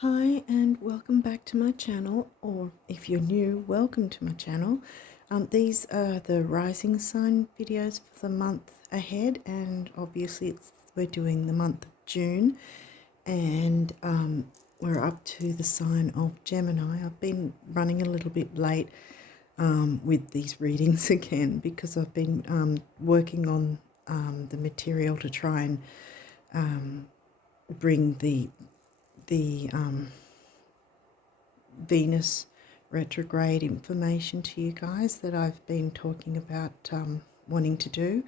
Hi and welcome back to my channel, or if you're new, welcome to my channel. These are the rising sign videos for the month ahead, and obviously we're doing the month of June, and we're up to the sign of Gemini. I've been running a little bit late with these readings again because I've been working on the material to try and bring the Venus retrograde information to you guys that I've been talking about wanting to do.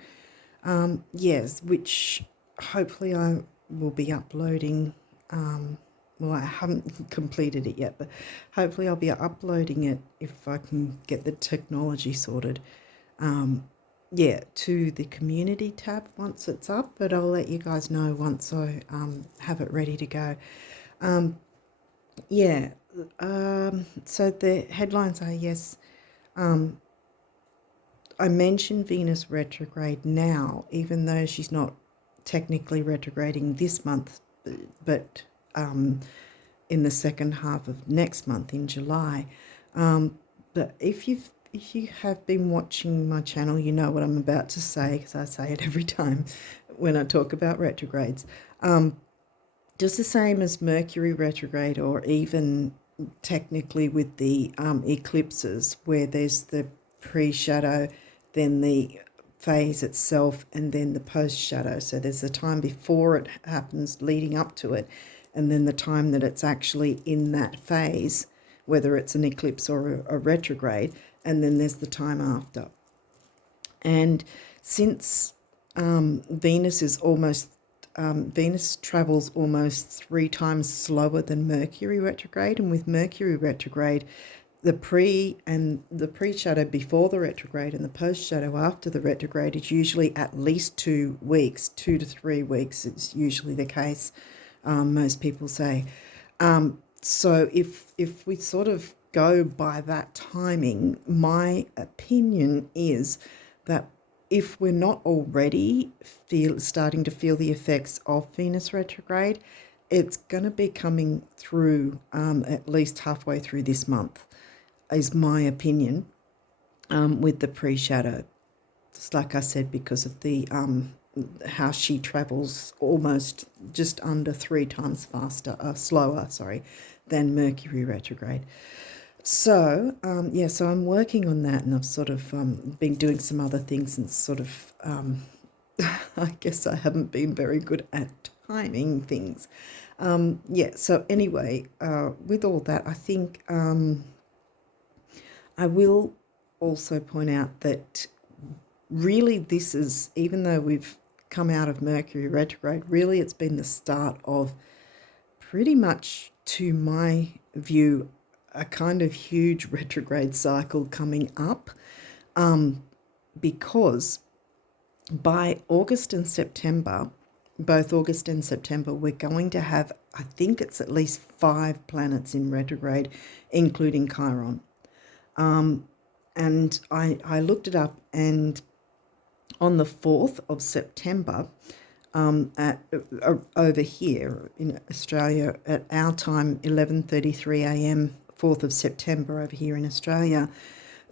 Yes, which hopefully I will be uploading. Well, I haven't completed it yet, but hopefully I'll be uploading it if I can get the technology sorted. Yeah, to the community tab once it's up, but I'll let you guys know once I have it ready to go. Yeah, so the headlines are, yes, I mentioned Venus retrograde now, even though she's not technically retrograding this month, but in the second half of next month in July. But if you have been watching my channel, you know what I'm about to say, because I say it every time when I talk about retrogrades. Just the same as Mercury retrograde, or even technically with the eclipses, where there's the pre-shadow, then the phase itself, and then the post-shadow. So there's the time before it happens, leading up to it, and then the time that it's actually in that phase, whether it's an eclipse or a retrograde, and then there's the time after. And since Venus is almost Venus travels almost 3 times slower than Mercury retrograde, and with Mercury retrograde, the pre-shadow before the retrograde and the post-shadow after the retrograde is usually at least 2 weeks, 2 to 3 weeks. It's usually the case, most people say. So if we sort of go by that timing, my opinion is that if we're not already starting to feel the effects of Venus retrograde, it's going to be coming through at least halfway through this month, is my opinion, with the pre-shadow. Just like I said, because of the how she travels almost just under 3 times slower, than Mercury retrograde. So, yeah, so I'm working on that, and I've sort of been doing some other things, and sort of, I guess I haven't been very good at timing things. Yeah, so anyway, with all that, I think I will also point out that really this is, even though we've come out of Mercury retrograde, really it's been the start of pretty much, to my view, a kind of huge retrograde cycle coming up, because by August and September, both August and September, we're going to have, I think it's at least 5 planets in retrograde, including Chiron. And I looked it up, and on the 4th of September, over here in Australia, at our time, 11:33 a.m., 4th of September over here in Australia,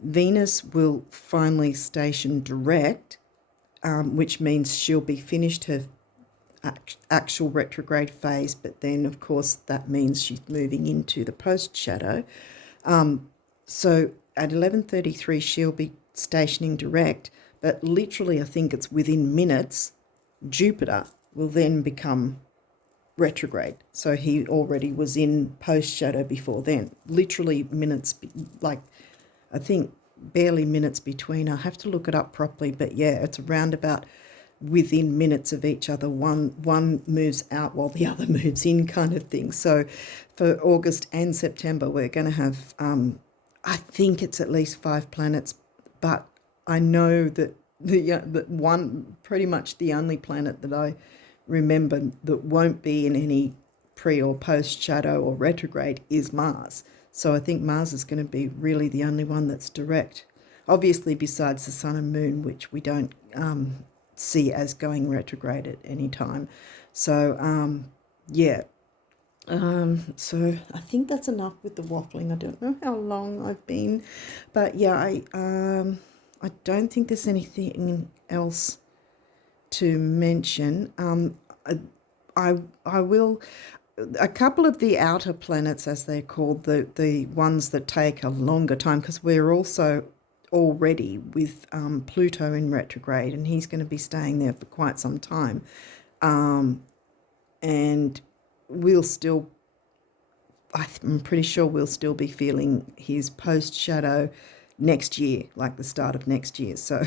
Venus will finally station direct, which means she'll be finished her actual retrograde phase, but then, of course, that means she's moving into the post-shadow. So at 11:33, she'll be stationing direct, but literally I think it's within minutes, Jupiter will then become retrograde. So he already was in post-shadow before then. Literally minutes, like I think barely minutes between. I have to look it up properly, but yeah, it's around about within minutes of each other. One moves out while the other moves in, kind of thing. So for August and September, we're going to have, I think it's at least 5 planets, but I know that that one, pretty much the only planet that I remember that won't be in any pre or post shadow or retrograde is Mars. So I think Mars is going to be really the only one that's direct, obviously besides the Sun and Moon, which we don't see as going retrograde at any time. So yeah, So I think that's enough with the waffling. I don't know how long I've been, but yeah, I don't think there's anything else to mention. I will. A couple of the outer planets, as they're called, the ones that take a longer time, because we're also already with Pluto in retrograde, and he's going to be staying there for quite some time, and we'll still. I'm pretty sure we'll still be feeling his post shadow next year, like the start of next year. So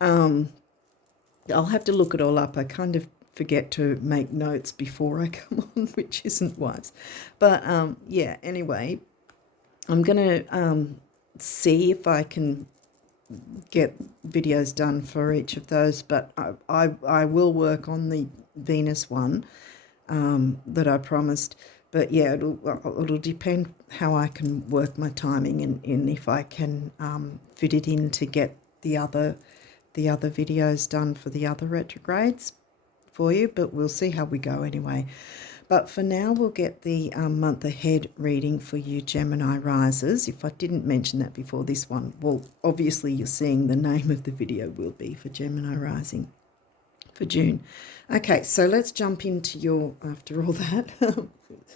I'll have to look it all up. I kind of forget to make notes before I come on, which isn't wise. But yeah, anyway, I'm going to see if I can get videos done for each of those, but I will work on the Venus one that I promised. But yeah, it'll depend how I can work my timing and if I can fit it in to get the other videos done for the other retrogrades for you. But we'll see how we go anyway. But for now, we'll get the month ahead reading for you, Gemini risers. If I didn't mention that before, this one, well, obviously you're seeing the name of the video will be for Gemini rising for June. Okay, so let's jump into your, after all that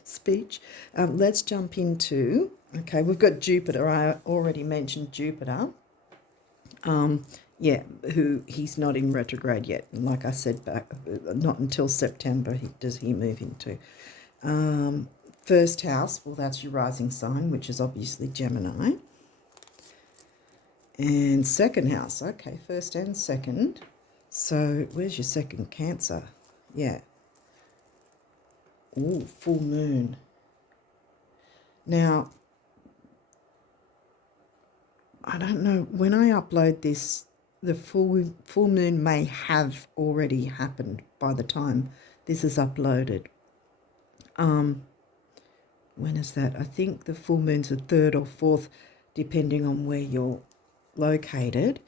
speech, let's jump into, okay, we've got Jupiter. I already mentioned Jupiter. Yeah, who he's not in retrograde yet. And like I said, not until September does he move into. First house, well, that's your rising sign, which is obviously Gemini. And second house, okay, first and second. So where's your second? Cancer. Yeah. Ooh, full moon. Now, I don't know, when I upload this, the full moon may have already happened by the time this is uploaded. When is that? I think the full moon's the 3rd or 4th, depending on where you're located.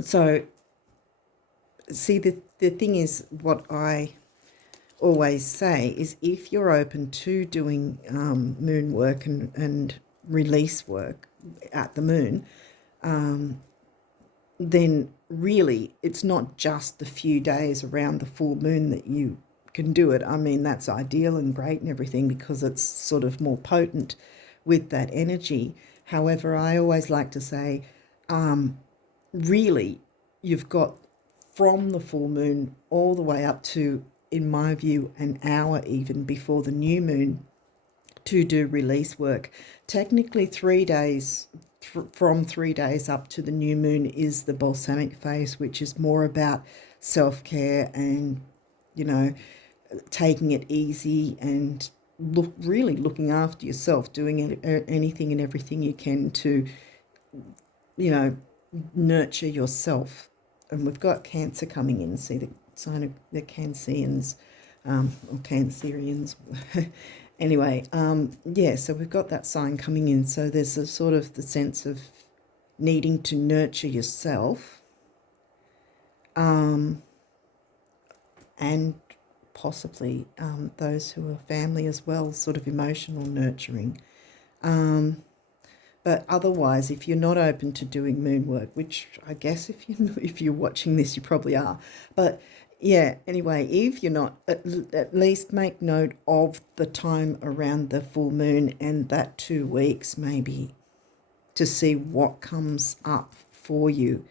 So, see, the thing is, what I always say is if you're open to doing moon work and release work at the moon, then really it's not just the few days around the full moon that you can do it. I mean, that's ideal and great and everything because it's sort of more potent with that energy. However, I always like to say, really, you've got from the full moon all the way up to, in my view, an hour even before the new moon to do release work. Technically 3 days, from 3 days up to the new moon is the balsamic phase, which is more about self-care and, you know, taking it easy and really looking after yourself, doing anything and everything you can to, you know, nurture yourself. And we've got Cancer coming in. See the sign of the Cancerians, or Cancerians. Anyway, yeah, so we've got that sign coming in. So there's a sort of the sense of needing to nurture yourself, and possibly those who are family as well, sort of emotional nurturing. But otherwise, if you're not open to doing moon work, which I guess if you're watching this, you probably are. But yeah, anyway, if you're not, at least make note of the time around the full moon and that 2 weeks maybe to see what comes up for you,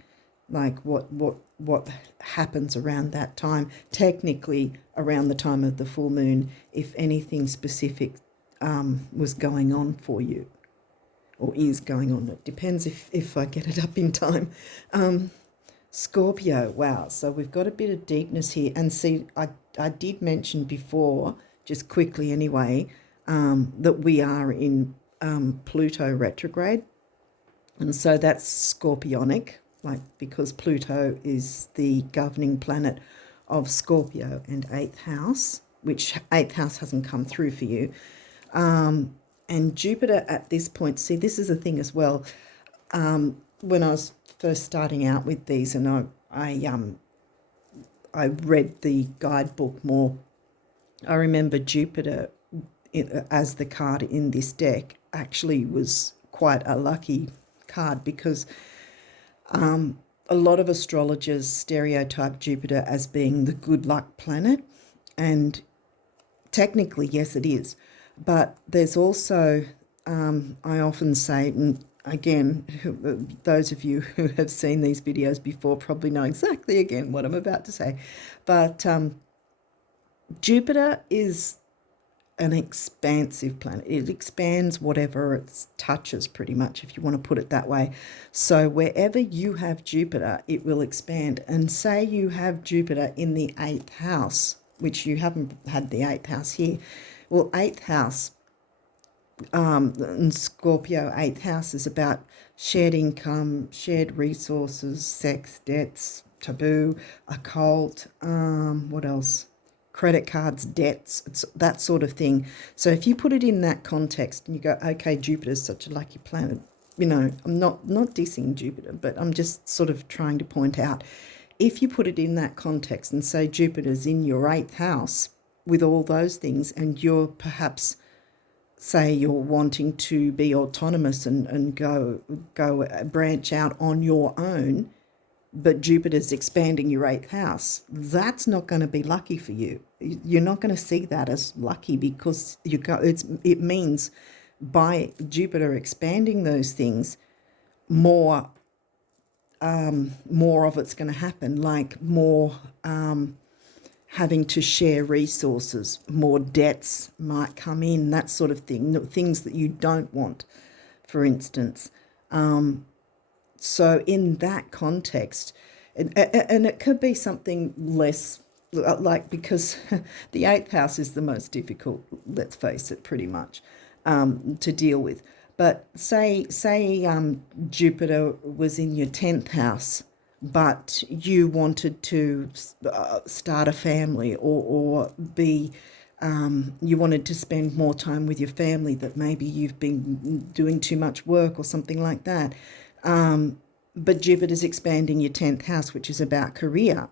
like what happens around that time. Technically, around the time of the full moon, if anything specific was going on for you. Or is going on. It depends if I get it up in time. Scorpio, wow. So we've got a bit of deepness here. And see, I did mention before, just quickly anyway, that we are in Pluto retrograde. And so that's scorpionic, like because Pluto is the governing planet of Scorpio and 8th house, which 8th house hasn't come through for you. And Jupiter at this point, see, this is a thing as well. When I was first starting out with these, and I read the guidebook more I remember Jupiter as the card in this deck actually was quite a lucky card, because a lot of astrologers stereotype Jupiter as being the good luck planet, and technically, yes, it is. But there's also, I often say, and again, those of you who have seen these videos before probably know exactly again what I'm about to say, but Jupiter is an expansive planet. It expands whatever it touches, pretty much, if you want to put it that way. So wherever you have Jupiter, it will expand. And say you have Jupiter in the 8th house, which you haven't had the 8th house here. Well, 8th house, and Scorpio 8th house is about shared income, shared resources, sex, debts, taboo, occult, what else? Credit cards, debts, it's that sort of thing. So if you put it in that context and you go, okay, Jupiter's such a lucky planet, I'm not dissing Jupiter, but I'm just sort of trying to point out, if you put it in that context and say Jupiter's in your 8th house with all those things, and you're perhaps, say you're wanting to be autonomous and go branch out on your own, but Jupiter's expanding your 8th house, that's not going to be lucky for you. You're not going to see that as lucky, because it means by Jupiter expanding those things, more of it's going to happen, like more having to share resources, more debts might come in, that sort of thing, things that you don't want, for instance. So in that context, and it could be something less, like, because the 8th house is the most difficult, let's face it, pretty much, to deal with. But say Jupiter was in your 10th house, but you wanted to start a family, or be, you wanted to spend more time with your family, that maybe you've been doing too much work or something like that. But Jupiter's expanding your 10th house, which is about career.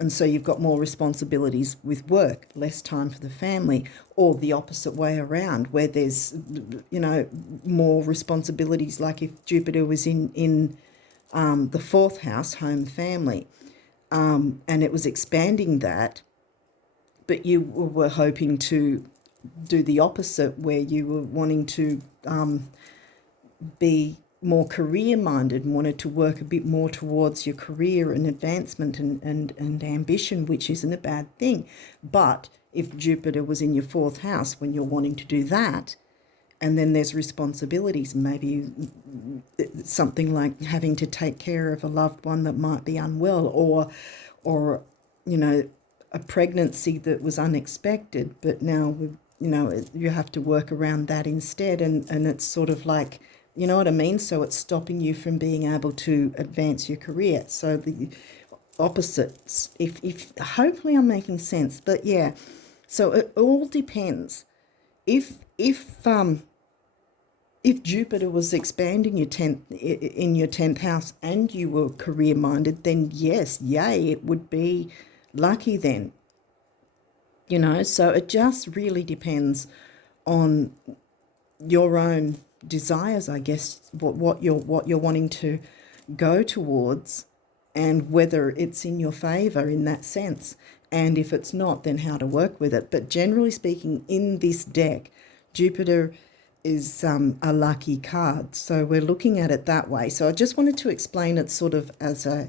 And so you've got more responsibilities with work, less time for the family, or the opposite way around, where there's, more responsibilities, like if Jupiter was in the 4th house, home, family, and it was expanding that, but you were hoping to do the opposite, where you were wanting to be more career-minded and wanted to work a bit more towards your career and advancement and ambition, which isn't a bad thing. But if Jupiter was in your 4th house when you're wanting to do that, and then there's responsibilities, maybe something like having to take care of a loved one that might be unwell, or a pregnancy that was unexpected, but now you have to work around that instead, and it's sort of like, you know what I mean? So it's stopping you from being able to advance your career. So the opposites, if hopefully I'm making sense, but yeah, so it all depends. If Jupiter was expanding your 10th house and you were career minded, then yes, yay, it would be lucky then. So it just really depends on your own desires, I guess, what you're wanting to go towards, and whether it's in your favor in that sense. And if it's not, then how to work with it. But generally speaking, in this deck, Jupiter is a lucky card. So we're looking at it that way. So I just wanted to explain it sort of as a,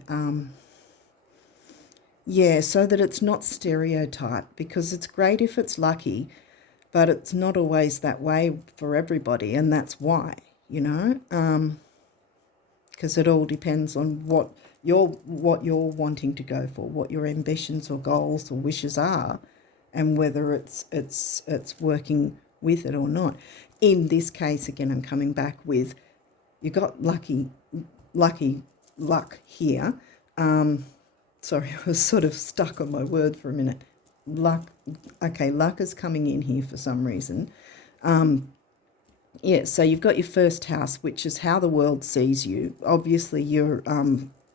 so that it's not stereotyped, because it's great if it's lucky, but it's not always that way for everybody, and that's why, because it all depends on what you're wanting to go for, what your ambitions or goals or wishes are, and whether it's working with it or not. In this case, again, I'm coming back with, you got lucky luck here. Sorry, I was sort of stuck on my word for a minute. Luck, okay, luck is coming in here for some reason. So you've got your 1st house, which is how the world sees you. Obviously, your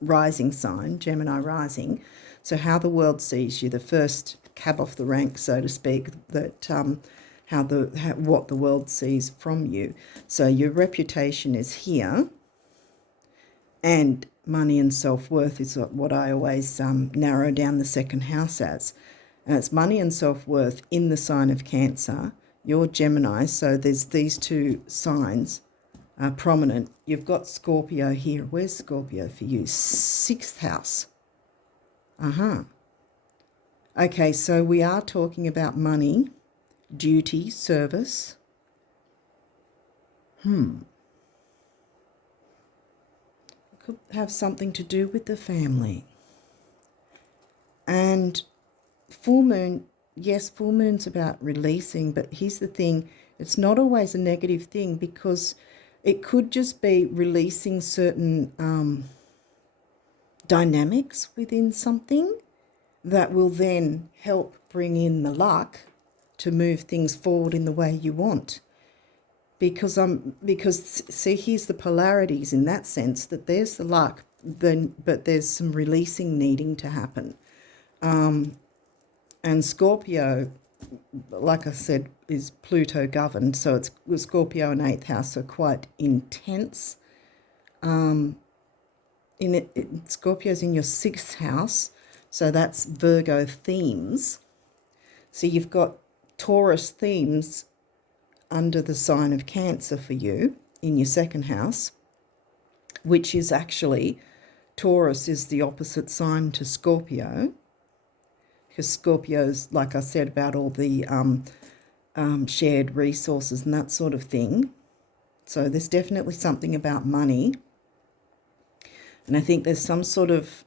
rising sign, Gemini rising. So how the world sees you, the first cab off the rank, so to speak, that what the world sees from you. So your reputation is here, and money and self-worth is what I always narrow down the second house as. And it's money and self-worth in the sign of Cancer. You're Gemini, so there's these two signs are prominent. You've got Scorpio here. Where's Scorpio for you? 6th house. Okay, so we are talking about money, duty, service. Could have something to do with the family. And full moon, yes, full moon's about releasing, but here's the thing, it's not always a negative thing, because it could just be releasing certain dynamics within something that will then help bring in the luck to move things forward in the way you want. Because see, here's the polarities in that sense, that there's the luck, but there's some releasing needing to happen. And Scorpio, like I said, is Pluto governed, so it's Scorpio in 8th house, so quite intense. Scorpio's in your 6th house, so that's Virgo themes. So you've got Taurus themes under the sign of Cancer for you in your 2nd house, which is actually, Taurus is the opposite sign to Scorpio, because Scorpio's, like I said, about all the shared resources and that sort of thing. So there's definitely something about money. And I think there's some sort of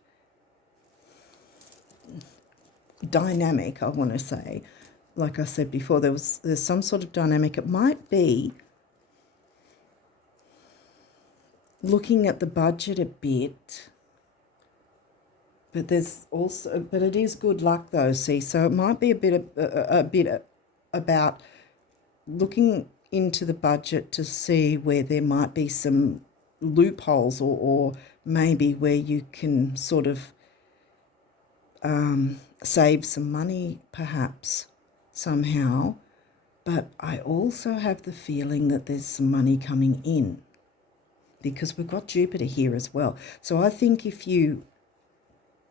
dynamic, I want to say. Like I said before, there's some sort of dynamic. It might be looking at the budget a bit, but it is good luck though. See, so it might be a bit about looking into the budget to see where there might be some loopholes, or maybe where you can sort of save some money, perhaps. Somehow, but I also have the feeling that there's some money coming in, because we've got Jupiter here as well. So I think if you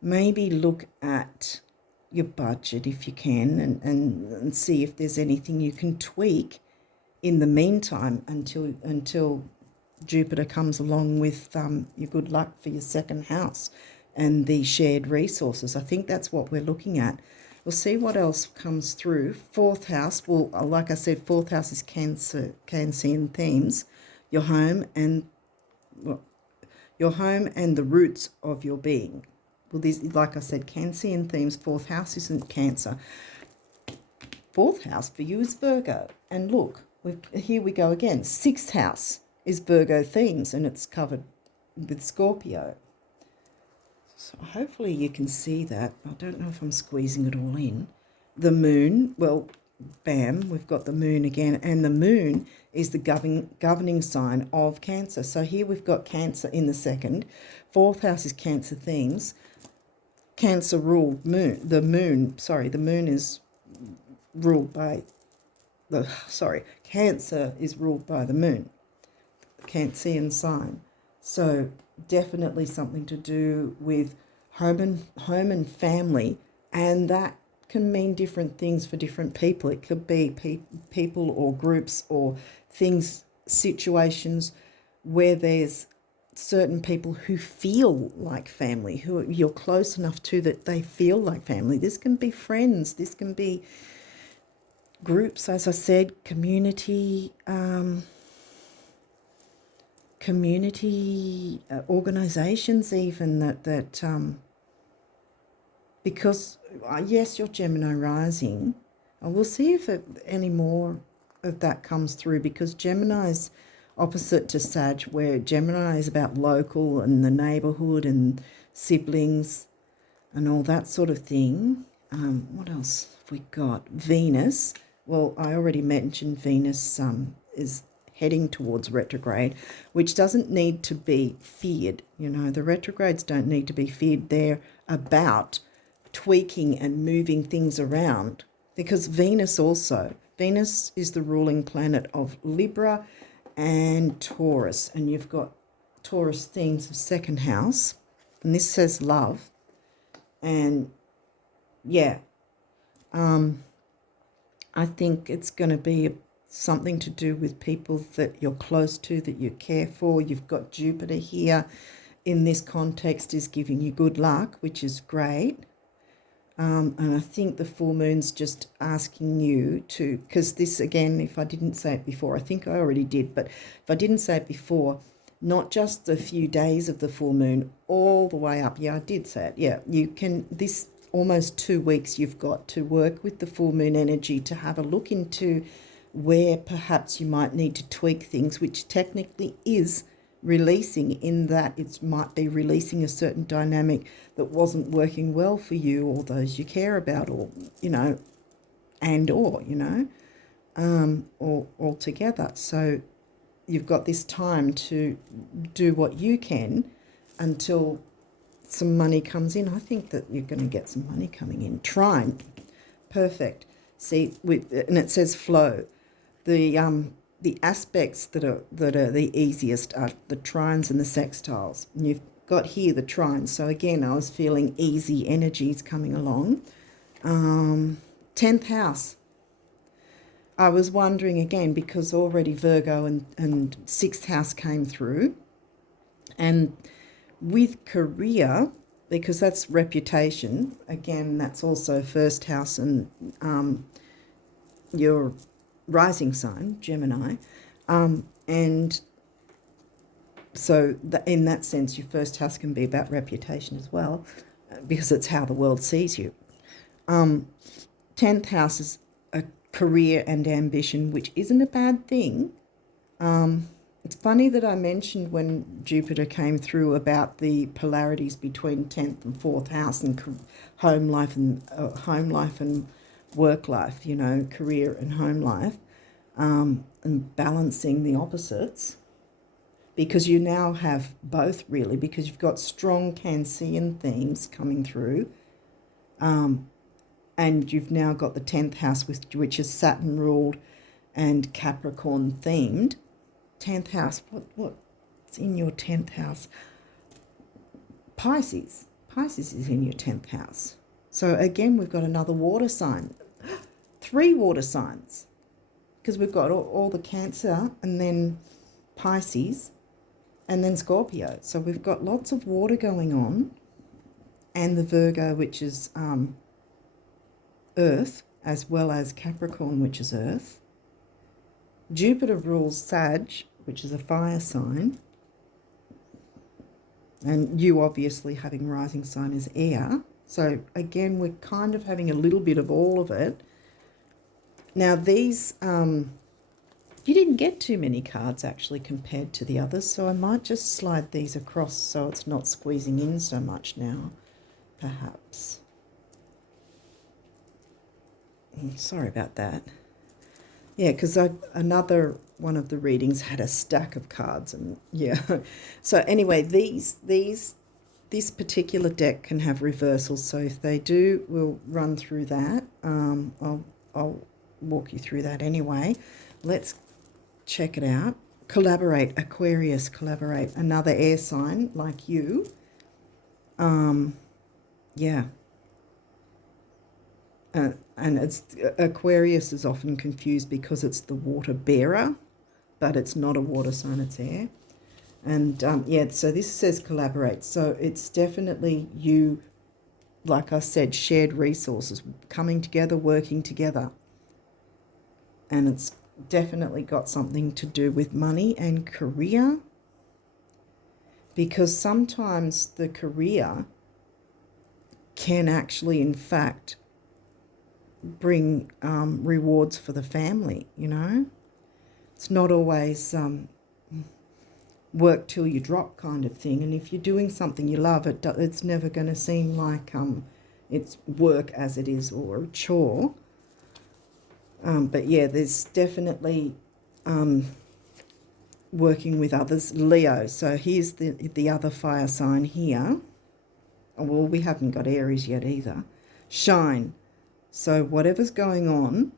maybe look at your budget, if you can, and see if there's anything you can tweak in the meantime until Jupiter comes along with your good luck for your 2nd house and the shared resources. I think that's what we're looking at. We'll see what else comes through. 4th house, well, like I said, 4th house is Cancerian themes. Your home and the roots of your being. Well, these, like I said, Cancerian themes. 4th house isn't Cancer. 4th house for you is Virgo. And look, here we go again. 6th house is Virgo themes, and it's covered with Scorpio. So hopefully you can see that. I don't know if I'm squeezing it all in. The moon, well, bam, we've got the moon again. And the moon is the governing sign of Cancer. So here we've got Cancer in the 2nd. 4th house is Cancer themes. Cancer ruled moon. The moon is ruled by Cancer is ruled by the moon. Cancerian sign. So definitely something to do with home and family, and that can mean different things for different people. It could be people or groups or things, situations where there's certain people who feel like family, who you're close enough to that they feel like family. This can be friends, this can be groups, as I said, community organizations even, that because yes, you're Gemini rising. We'll see if any more of that comes through, because Gemini is opposite to Sag, where Gemini is about local and the neighborhood and siblings and all that sort of thing. What else have we got? Venus. Well, I already mentioned Venus is heading towards retrograde, which doesn't need to be feared. You know, the retrogrades don't need to be feared. They're about tweaking and moving things around, because Venus is the ruling planet of Libra and Taurus, and you've got Taurus themes of second house, and this says love. And yeah, I think it's going to be something to do with people that you're close to, that you care for. You've got Jupiter here in this context is giving you good luck, which is great. And I think the full moon's just asking you to, because this, again, if I didn't say it before, I think I already did, but if I didn't say it before, not just a few days of the full moon, all the way up. Yeah, I did say it. Yeah, you can, this almost 2 weeks you've got to work with the full moon energy to have a look into where perhaps you might need to tweak things, which technically is releasing, in that it might be releasing a certain dynamic that wasn't working well for you or those you care about, or, you know, or altogether. So you've got this time to do what you can until some money comes in. I think that you're going to get some money coming in. Trine, perfect. See, and it says flow. The aspects that are the easiest are the trines and the sextiles. And you've got here the trines. So again, I was feeling easy energies coming along. 10th house. I was wondering again, because already Virgo and 6th house came through. And with career, because that's reputation, again, that's also 1st house and your rising sign, Gemini. And so in that sense, your 1st house can be about reputation as well, because it's how the world sees you. 10th house is a career and ambition, which isn't a bad thing. It's funny that I mentioned when Jupiter came through about the polarities between 10th and 4th house and home life and work life, you know, career and home life, and balancing the opposites, because you now have both really, because you've got strong Cancerian themes coming through, and you've now got the 10th house, which is Saturn ruled and Capricorn themed. 10th house, what's in your 10th house? Pisces is in your 10th house. So again, we've got another water sign, 3 water signs, because we've got all the Cancer and then Pisces and then Scorpio. So we've got lots of water going on, and the Virgo, which is Earth, as well as Capricorn, which is Earth. Jupiter rules Sag, which is a fire sign, and you obviously having rising sign as air. So again, we're kind of having a little bit of all of it. Now these, you didn't get too many cards actually compared to the others, so I might just slide these across so it's not squeezing in so much now, perhaps. Sorry about that. Yeah, because another one of the readings had a stack of cards, and yeah. So anyway, this particular deck can have reversals. So if they do, we'll run through that. I'll walk you through that anyway. Let's check it out. Collaborate, Aquarius, collaborate. Another air sign like you. Yeah. And it's Aquarius is often confused because it's the water bearer, but it's not a water sign, it's air. And yeah, so this says collaborate. So it's definitely you, like I said, shared resources, coming together, working together. And it's definitely got something to do with money and career, because sometimes the career can actually, in fact, bring rewards for the family, you know. It's not always work till you drop kind of thing. And if you're doing something you love, it's never going to seem like it's work as it is, or a chore. But yeah, there's definitely working with others. Leo, so here's the other fire sign here. Well, we haven't got Aries yet either. Shine. So whatever's going on,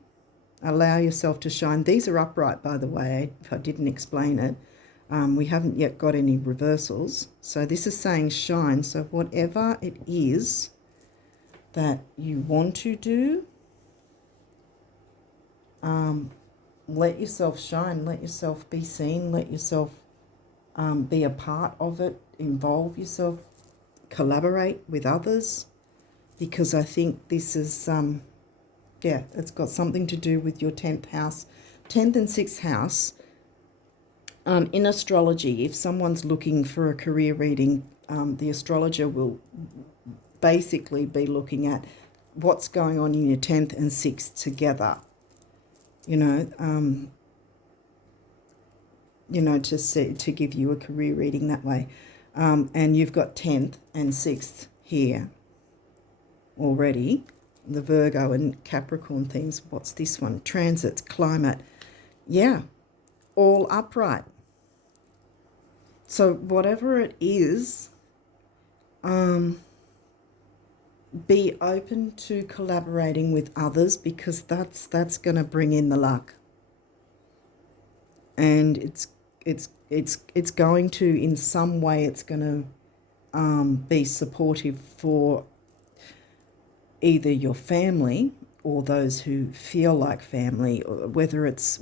allow yourself to shine. These are upright, by the way, if I didn't explain it. We haven't yet got any reversals. So this is saying shine. So whatever it is that you want to do, let yourself shine, let yourself be seen, let yourself be a part of it, involve yourself, collaborate with others, because I think this is, yeah, it's got something to do with your 10th house, 10th and 6th house. In astrology, if someone's looking for a career reading, the astrologer will basically be looking at what's going on in your 10th and 6th together. You know, to give you a career reading that way. And you've got 10th and 6th here already. The Virgo and Capricorn things. What's this one? Transits, climate. Yeah, all upright. So whatever it is, be open to collaborating with others, because that's going to bring in the luck. And it's going to, in some way, it's going to be supportive for either your family or those who feel like family, whether it's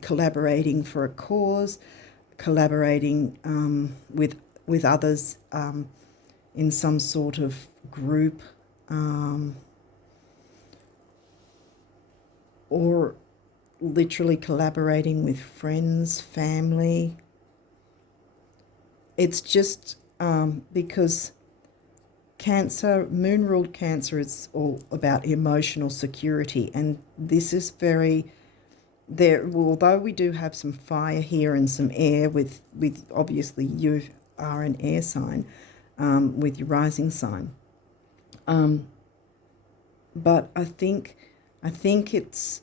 collaborating for a cause, collaborating with others in some sort of group, or literally collaborating with friends, family. It's just because Cancer, moon ruled Cancer, is all about emotional security, and this is very there. Although we do have some fire here and some air, with obviously you are an air sign with your rising sign, but I think it's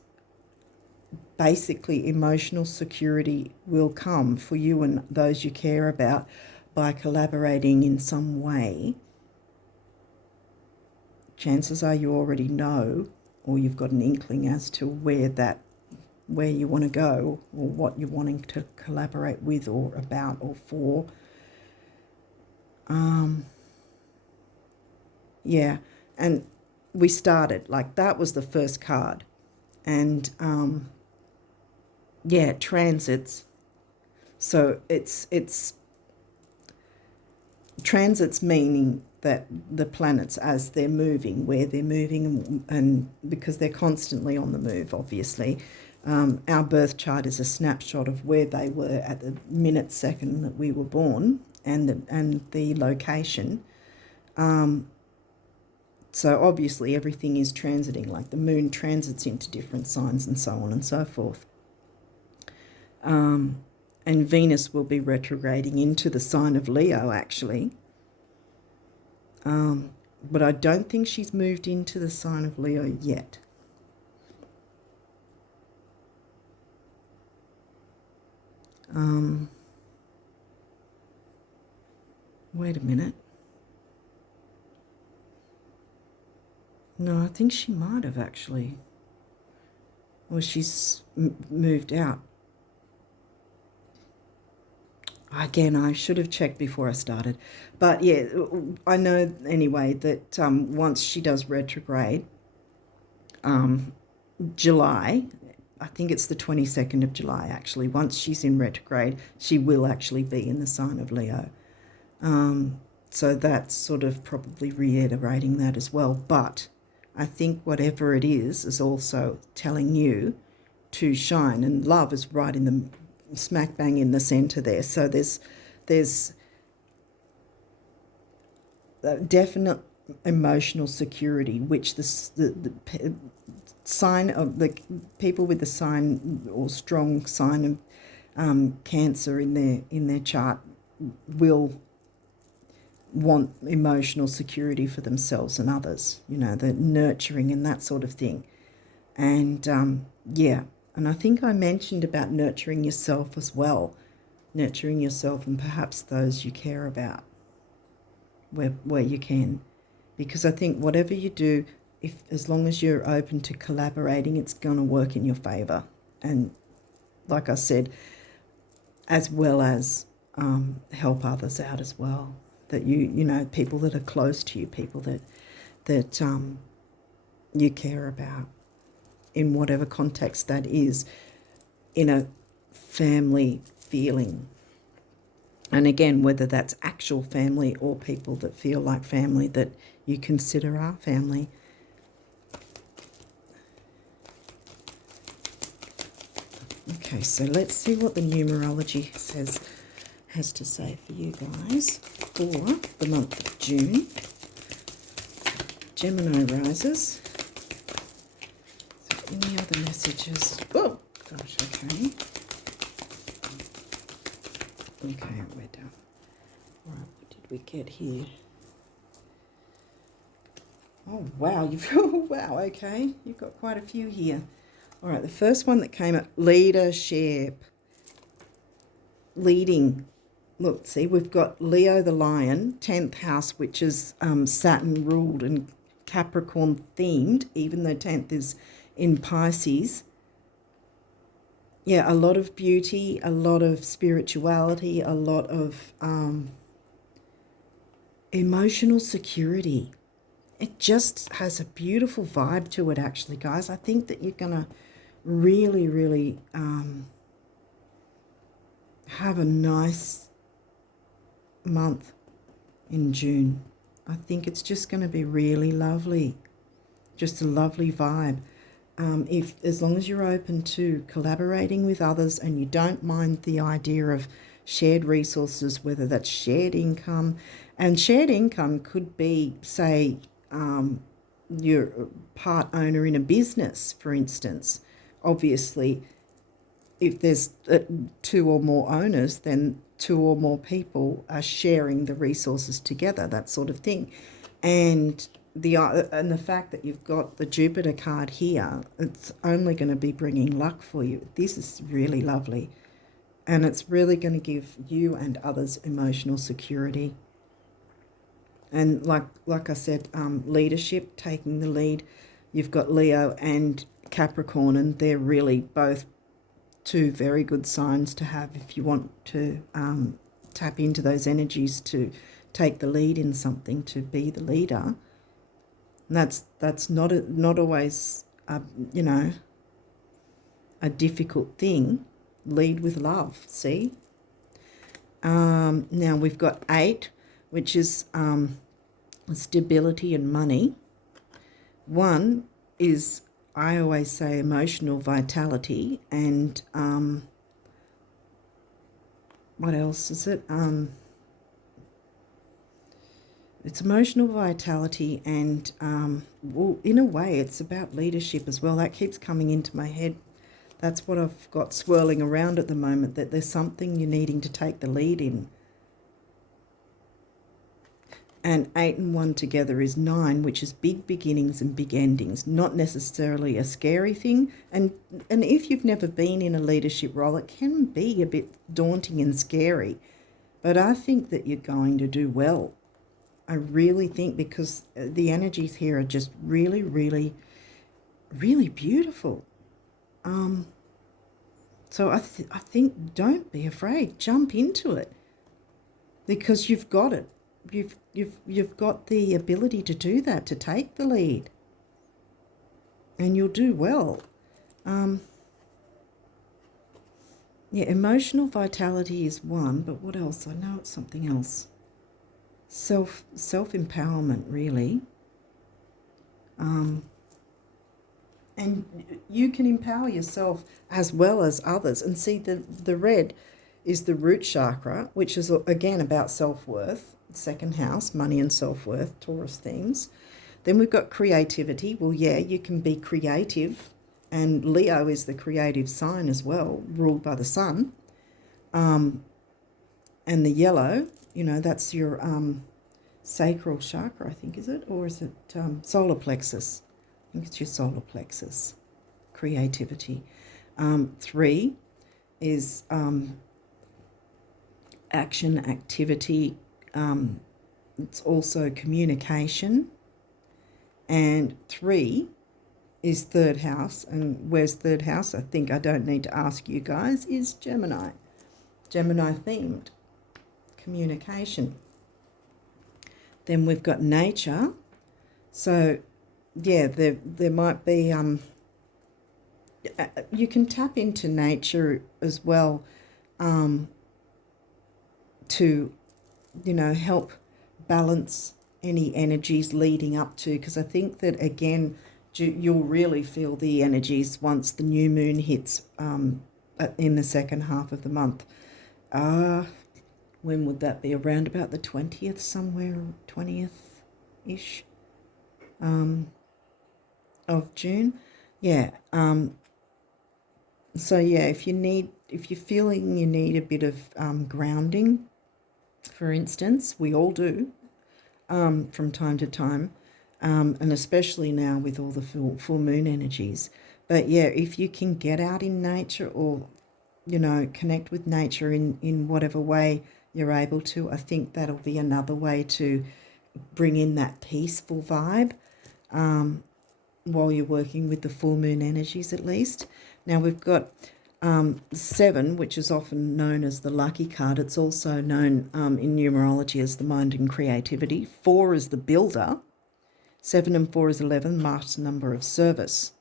basically emotional security will come for you and those you care about by collaborating in some way. Chances are you already know, or you've got an inkling as to where you want to go, or what you're wanting to collaborate with or about or for. Yeah, and we started, like, that was the first card. And yeah, transits. So it's transits, meaning that the planets, as they're moving, where they're moving, and because they're constantly on the move, obviously. Our birth chart is a snapshot of where they were at the minute, second that we were born, and the location. So obviously everything is transiting, like the moon transits into different signs and so on and so forth. And Venus will be retrograding into the sign of Leo, actually. But I don't think she's moved into the sign of Leo yet. Wait a minute. No, I think she might have actually. Or she's moved out. Again, I should have checked before I started. But yeah, I know anyway that once she does retrograde, July, I think it's the 22nd of July actually, once she's in retrograde, she will actually be in the sign of Leo. So that's sort of probably reiterating that as well. But I think whatever it is also telling you to shine, and love is right in the smack bang in the center there. So there's definite emotional security, which the sign of the people with the sign or strong sign of Cancer in their chart will want emotional security for themselves and others, you know, the nurturing and that sort of thing. And yeah, and I think I mentioned about nurturing yourself as well, nurturing yourself and perhaps those you care about where you can. because I think whatever you do, as long as you're open to collaborating, it's going to work in your favour. And like I said, as well as help others out as well. That you know, people that are close to you, people that you care about, in whatever context that is, in a family feeling. And again, whether that's actual family or people that feel like family that you consider our family. Okay, so let's see what the numerology has to say for you guys for the month of June. Gemini rises. So any other messages? Oh, gosh, okay. Okay, we're done. All right, what did we get here? Oh, wow, wow, okay. You've got quite a few here. All right, the first one that came up, leadership, leading. Look, see, we've got Leo the Lion, 10th house, which is Saturn ruled and Capricorn themed, even though 10th is in Pisces. Yeah, a lot of beauty, a lot of spirituality, a lot of emotional security. It just has a beautiful vibe to it, actually, guys. I think that you're going to really, really have a nice month in June. I think it's just going to be really lovely. Just a lovely vibe. As long as you're open to collaborating with others and you don't mind the idea of shared resources, whether that's shared income, and shared income could be, say, you're part owner in a business, for instance. Obviously, if there's 2 or more owners, then 2 or more people are sharing the resources together, that sort of thing. And the fact that you've got the Jupiter card here, it's only going to be bringing luck for you. This is really lovely. And it's really going to give you and others emotional security. And like I said, leadership, taking the lead. You've got Leo and Capricorn, and they're really both 2 very good signs to have if you want to tap into those energies to take the lead in something, to be the leader. And that's not always you know, a difficult thing. Lead with love. See. Now we've got 8, which is stability and money. 1 is, I always say, emotional vitality, and what else is it? It's emotional vitality, and well, in a way, it's about leadership as well. That keeps coming into my head. That's what I've got swirling around at the moment, that there's something you're needing to take the lead in. And 8 and 1 together is 9, which is big beginnings and big endings. Not necessarily a scary thing. And if you've never been in a leadership role, it can be a bit daunting and scary. But I think that you're going to do well. I really think, because the energies here are just really, really, really beautiful. So I think don't be afraid. Jump into it, because you've got it. You've got the ability to do that, to take the lead, and you'll do well. Yeah, emotional vitality is 1, but what else? I know it's something else. Self-empowerment, really. And you can empower yourself as well as others. And see, the red is the root chakra, which is again about self-worth. 2nd house, money and self-worth, Taurus themes. Then we've got creativity. Well, yeah, you can be creative, and Leo is the creative sign as well, ruled by the sun. And the yellow, you know, that's your sacral chakra, I think, is it? Or is it solar plexus? I think it's your solar plexus, creativity. 3 is action, activity. It's also communication, And 3 is third house. And where's third house? I think I don't need to ask you guys, is Gemini. Gemini themed communication. Then we've got nature. So yeah, there might be you can tap into nature as well, to help balance any energies leading up to, because I think that again you'll really feel the energies once the new moon hits in the second half of the month. When would that be? Around about the 20th, somewhere 20th-ish of June. Yeah. So yeah, if you're feeling you need a bit of grounding, for instance, we all do from time to time, and especially now with all the full moon energies. But yeah, if you can get out in nature or connect with nature in whatever way you're able to, I think that'll be another way to bring in that peaceful vibe while you're working with the full moon energies at least. Now we've got 7, which is often known as the lucky card. It's also known in numerology as the mind and creativity. 4 is the builder. 7 and 4 is 11, master number of service.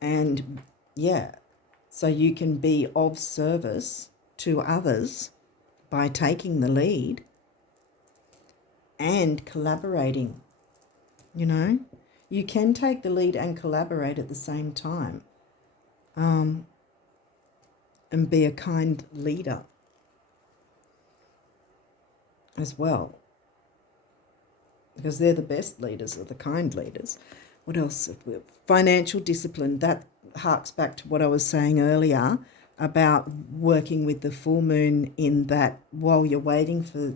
And yeah, so you can be of service to others by taking the lead and collaborating. You can take the lead and collaborate at the same time, and be a kind leader as well, because they're the best leaders, are the kind leaders. What else? Financial discipline. That harks back to what I was saying earlier about working with the full moon, in that while you're waiting for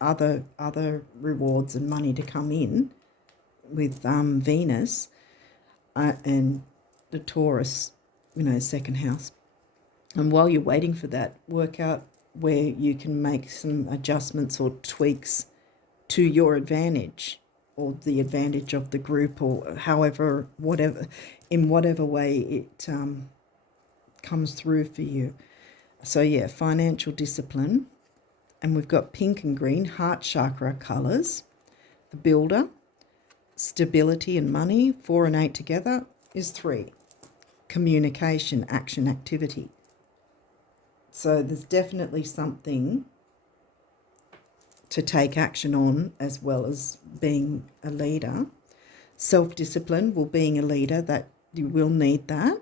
other rewards and money to come in with Venus and the Taurus, second house. And while you're waiting for that, work out where you can make some adjustments or tweaks to your advantage or the advantage of the group, or however, in whatever way it comes through for you. So yeah, financial discipline. And we've got pink and green, heart chakra colours. The builder, stability and money. 4 and 8 together is 3. Communication, action, activity. So there's definitely something to take action on, as well as being a leader. Self-discipline, well, being a leader, that you will need that.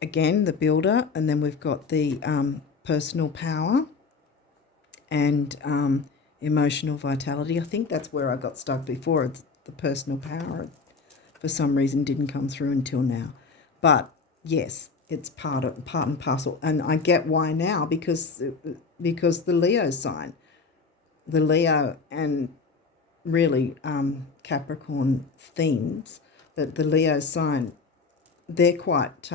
Again, the builder, and then we've got the personal power and emotional vitality. I think that's where I got stuck before. It's the personal power. For some reason didn't come through until now. But yes, it's part and parcel. And I get why now, because the Leo sign, the Leo and really Capricorn themes, that the Leo sign, they're quite,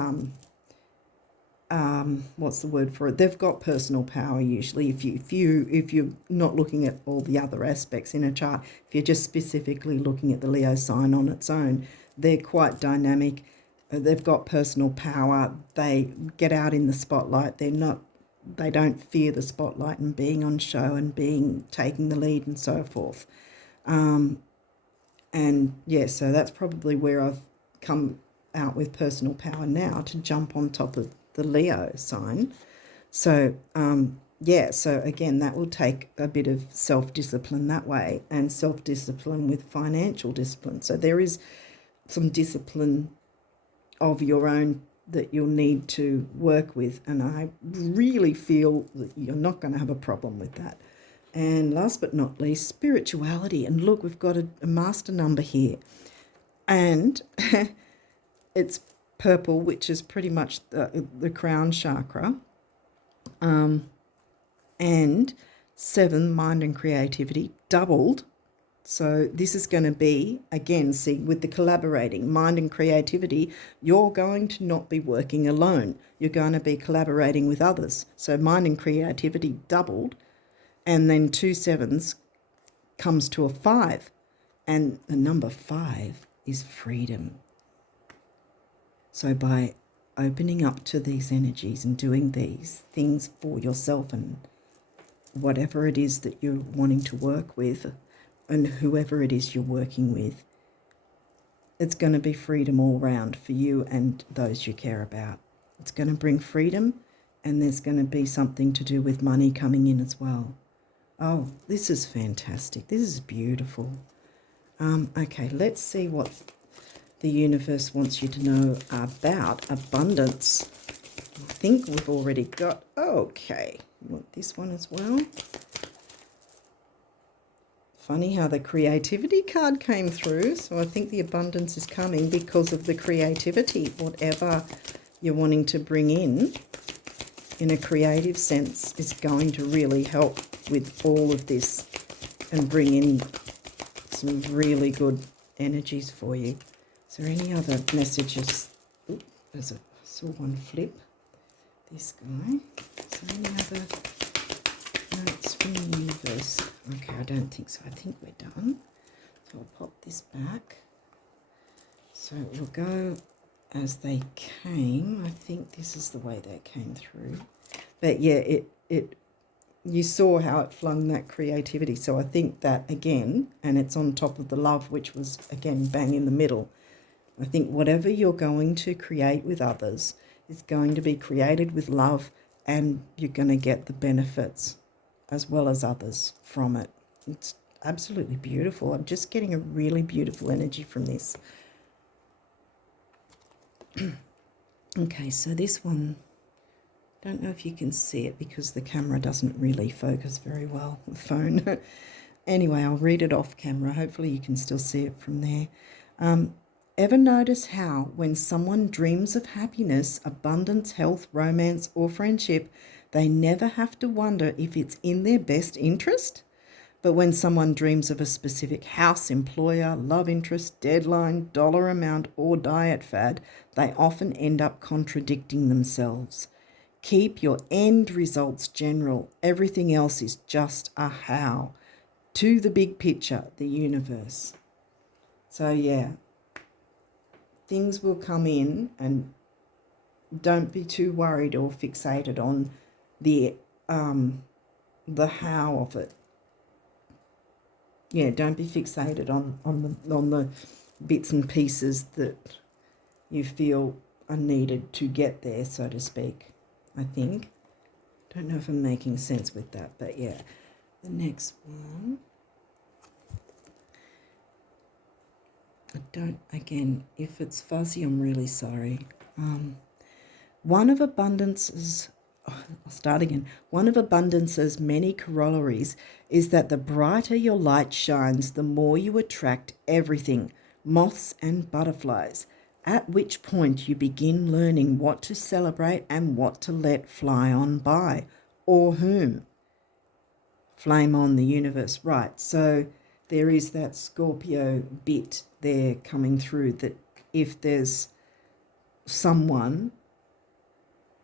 what's the word for it? They've got personal power usually. If you're not looking at all the other aspects in a chart, if you're just specifically looking at the Leo sign on its own, they're quite dynamic. They've got personal power. They get out in the spotlight. They don't fear the spotlight and being on show and taking the lead and so forth. And yeah, so that's probably where I've come out with personal power now, to jump on top of the Leo sign. So yeah, so again, that will take a bit of self-discipline that way, and self-discipline with financial discipline. So there is some discipline of your own that you'll need to work with, and I really feel that you're not going to have a problem with that. And last but not least, spirituality. And look, we've got a master number here, and it's purple, which is pretty much the crown chakra, and 7, mind and creativity, doubled. So this is going to be, again, see, with the collaborating, mind and creativity, you're going to not be working alone. You're going to be collaborating with others. So mind and creativity doubled, and then 2 7s comes to a 5. And the number 5 is freedom. So by opening up to these energies and doing these things for yourself and whatever it is that you're wanting to work with and whoever it is you're working with, it's going to be freedom all round for you and those you care about. It's going to bring freedom, and there's going to be something to do with money coming in as well. Oh, this is fantastic. This is beautiful. Okay, let's see what the universe wants you to know about abundance. I think we've already got, okay, you want this one as well. Funny how the creativity card came through. So I think the abundance is coming because of the creativity. Whatever you're wanting to bring in a creative sense, is going to really help with all of this and bring in some really good energies for you. Is there any other messages? Oop, I saw one flip. This guy. Is there any other notes from the universe? Okay, I don't think so. I think we're done. So I'll pop this back. So we'll go as they came. I think this is the way they came through. But yeah, you saw how it flung that creativity. So I think that again, and it's on top of the love, which was again bang in the middle. I think whatever you're going to create with others is going to be created with love, and you're going to get the benefits as well as others from it. It's absolutely beautiful. I'm just getting a really beautiful energy from this. Okay, so this one, don't know if you can see it because the camera doesn't really focus very well, the phone. Anyway, I'll read it off camera. Hopefully you can still see it from there. Ever notice how when someone dreams of happiness, abundance, health, romance, or friendship, they never have to wonder if it's in their best interest? But when someone dreams of a specific house, employer, love interest, deadline, dollar amount, or diet fad, they often end up contradicting themselves. Keep your end results general. Everything else is just a how. To the big picture, the universe. So yeah, things will come in, and don't be too worried or fixated on the how of it. Yeah, don't be fixated on the bits and pieces that you feel are needed to get there, so to speak. I think. Don't know if I'm making sense with that, but yeah. The next one. I don't, again, if it's fuzzy, I'm really sorry. One of abundance's, I'll start again. One of abundance's many corollaries is that the brighter your light shines, the more you attract everything, moths and butterflies, at which point you begin learning what to celebrate and what to let fly on by, or whom. Flame on the universe, right. So there is that Scorpio bit there coming through, that if there's someone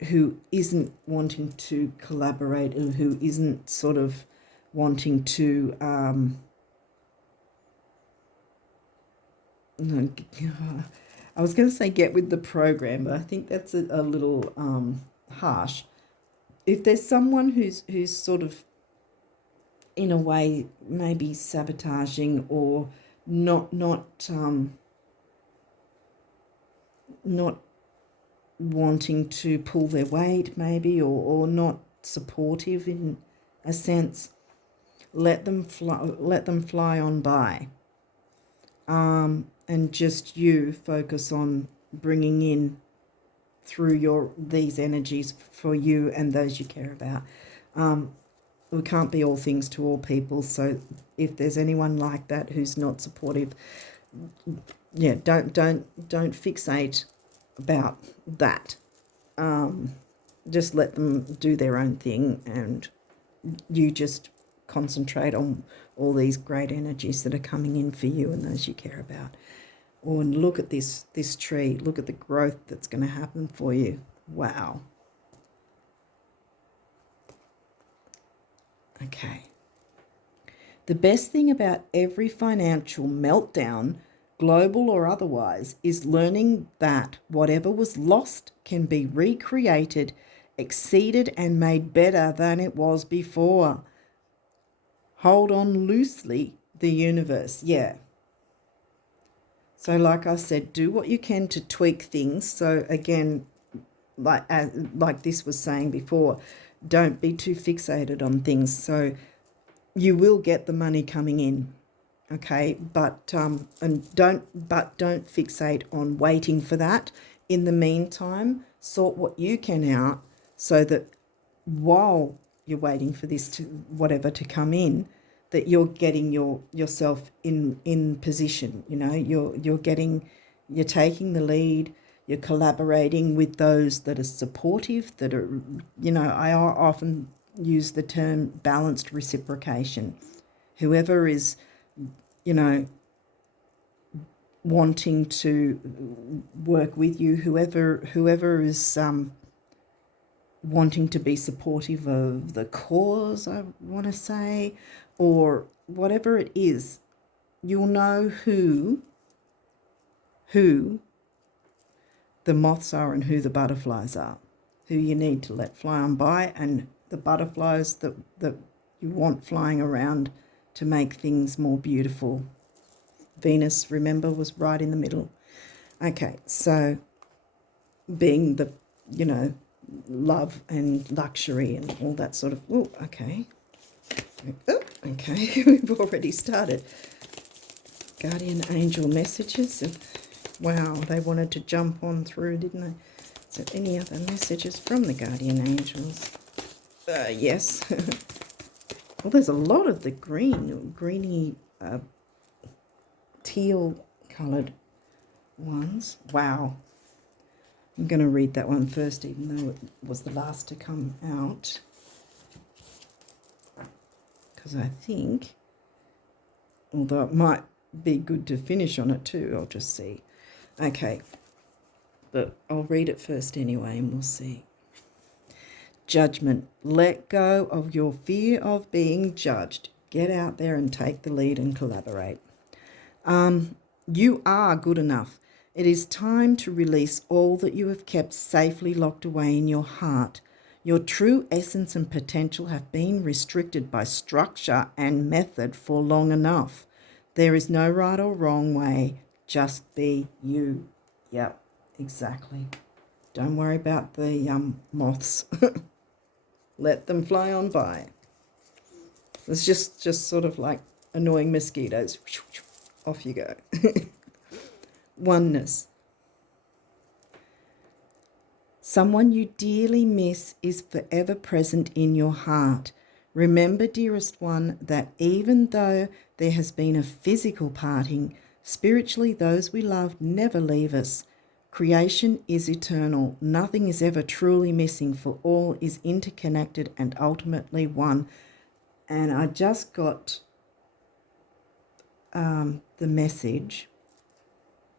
who isn't wanting to collaborate and who isn't sort of wanting to I was going to say get with the program, but I think that's a little harsh. If there's someone who's sort of in a way maybe sabotaging or not wanting to pull their weight maybe, or not supportive in a sense, let them fly on by, and just you focus on bringing in through these energies for you and those you care about. We can't be all things to all people, so if there's anyone like that who's not supportive, yeah, don't fixate about that. Just let them do their own thing, and you just concentrate on all these great energies that are coming in for you and those you care about. Oh, and look at this tree. Look at the growth that's going to happen for you. Wow. Okay. The best thing about every financial meltdown, global or otherwise, is learning that whatever was lost can be recreated, exceeded, and made better than it was before. Hold on loosely, the universe. Yeah. So like I said, do what you can to tweak things. So again, like this was saying before, don't be too fixated on things. So you will get the money coming in, okay? But don't fixate on waiting for that. In the meantime, sort what you can out so that while you're waiting for this to come in, that you're getting yourself in position. You know, you're taking the lead. You're collaborating with those that are supportive, that are, you know, I often use the term balanced reciprocation. Whoever is, you know, wanting to work with you, whoever is wanting to be supportive of the cause, I want to say, or whatever it is, you'll know who the moths are and who the butterflies are, who you need to let fly on by, and the butterflies that you want flying around to make things more beautiful. Venus, remember, was right in the middle. Okay, so being the, you know, love and luxury and all that sort of, oh, okay. Oh, okay, we've already started. Guardian angel messages. Wow, they wanted to jump on through, didn't they? So any other messages from the guardian angels? Yes. Well, there's a lot of the greeny, teal coloured ones. Wow. I'm going to read that one first, even though it was the last to come out. Because I think, although it might be good to finish on it too, I'll just see. Okay, but I'll read it first anyway and we'll see. Judgment. Let go of your fear of being judged. Get out there and take the lead and collaborate. You are good enough. It is time to release all that you have kept safely locked away in your heart. Your true essence and potential have been restricted by structure and method for long enough. There is no right or wrong way. Just be you. Yep, exactly. Don't worry about the moths. Let them fly on by. It's just sort of like annoying mosquitoes. Off you go. Oneness. Someone you dearly miss is forever present in your heart. Remember, dearest one, that even though there has been a physical parting, spiritually those we love never leave us. Creation is eternal. Nothing is ever truly missing, for all is interconnected and ultimately one. And I just got the message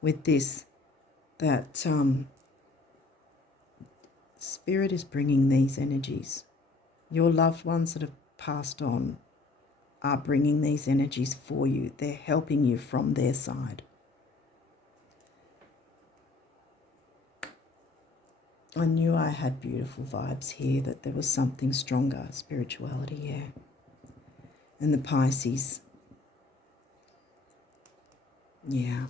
with this, that Spirit is bringing these energies. Your loved ones that have passed on are bringing these energies for you. They're helping you from their side. I knew I had beautiful vibes here, that there was something stronger, spirituality, yeah. And the Pisces. Yeah.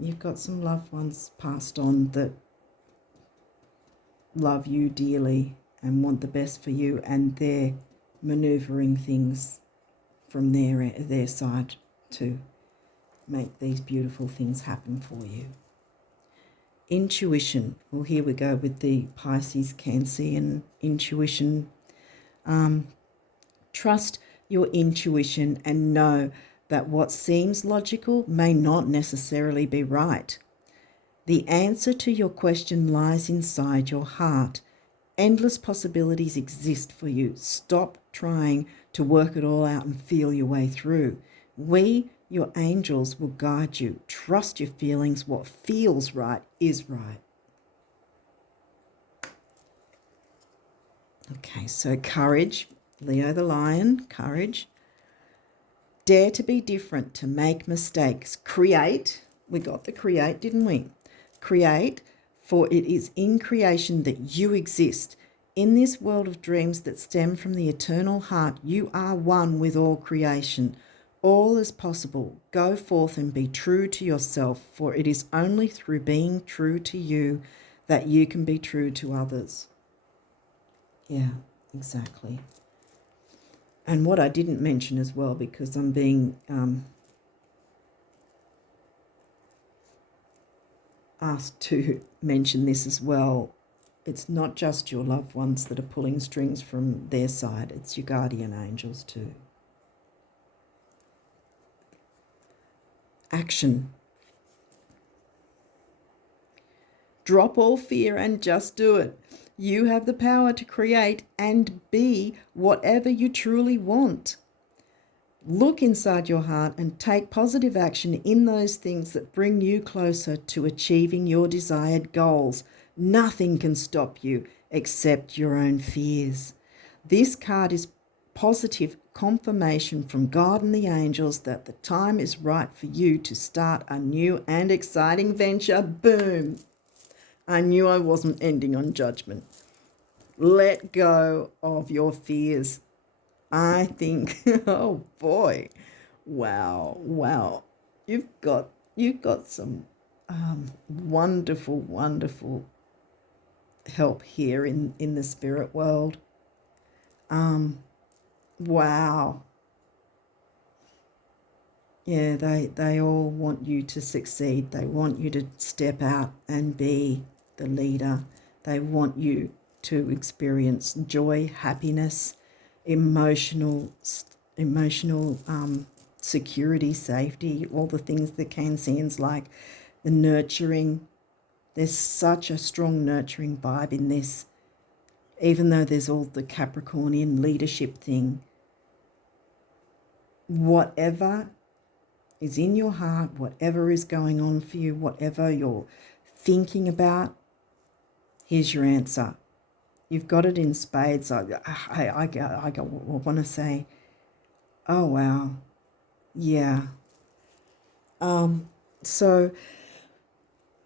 You've got some loved ones passed on that love you dearly and want the best for you, and they're manoeuvring things from their side to make these beautiful things happen for you. Intuition. Well, here we go with the Pisces, Cancerian intuition. Trust your intuition and know that what seems logical may not necessarily be right. The answer to your question lies inside your heart. Endless possibilities exist for you. Stop trying to work it all out and feel your way through. We, your angels, will guide you. Trust your feelings. What feels right is right. Okay, so courage, Leo the lion, courage. Dare to be different, to make mistakes. Create, we got the create, didn't we? Create, for it is in creation that you exist. In this world of dreams that stem from the eternal heart, you are one with all creation. All is possible. Go forth and be true to yourself, for it is only through being true to you that you can be true to others. Yeah, exactly. And what I didn't mention as well, because I'm being asked to mention this as well, it's not just your loved ones that are pulling strings from their side, it's your guardian angels too. Action. Drop all fear and just do it. You have the power to create and be whatever you truly want. Look inside your heart and take positive action in those things that bring you closer to achieving your desired goals. Nothing can stop you except your own fears. This card is positive confirmation from God and the angels that the time is right for you to start a new and exciting venture. Boom! I knew I wasn't ending on judgment. Let go of your fears. I think, oh boy, wow. You've got some wonderful help here in the spirit world. Wow. Yeah, they all want you to succeed. They want you to step out and be the leader. They want you to experience joy, happiness, emotional security, safety, all the things that Cancerians like, the nurturing. There's such a strong nurturing vibe in this, even though there's all the Capricornian leadership thing. Whatever is in your heart, whatever is going on for you, whatever you're thinking about, here's your answer. You've got it in spades. I want to say, oh, wow. Yeah. So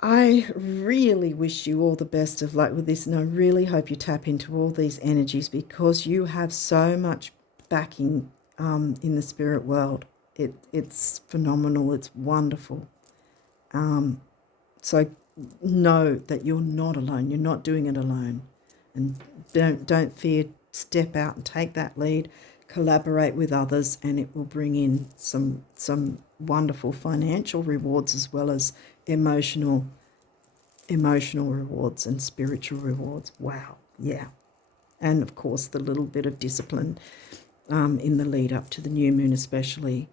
I really wish you all the best of luck with this, and I really hope you tap into all these energies because you have so much backing in the spirit world. It's phenomenal. It's wonderful. So know that you're not alone. You're not doing it alone. And don't fear. Step out and take that lead. Collaborate with others, and it will bring in some wonderful financial rewards as well as emotional rewards and spiritual rewards. Wow. Yeah. And of course the little bit of discipline in the lead up to the new moon especially.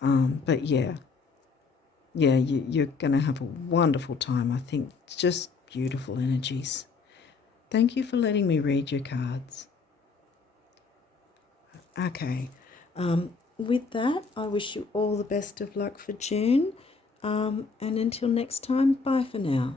But yeah, you're going to have a wonderful time. I think it's just beautiful energies. Thank you for letting me read your cards. Okay. With that, I wish you all the best of luck for June. And until next time, bye for now.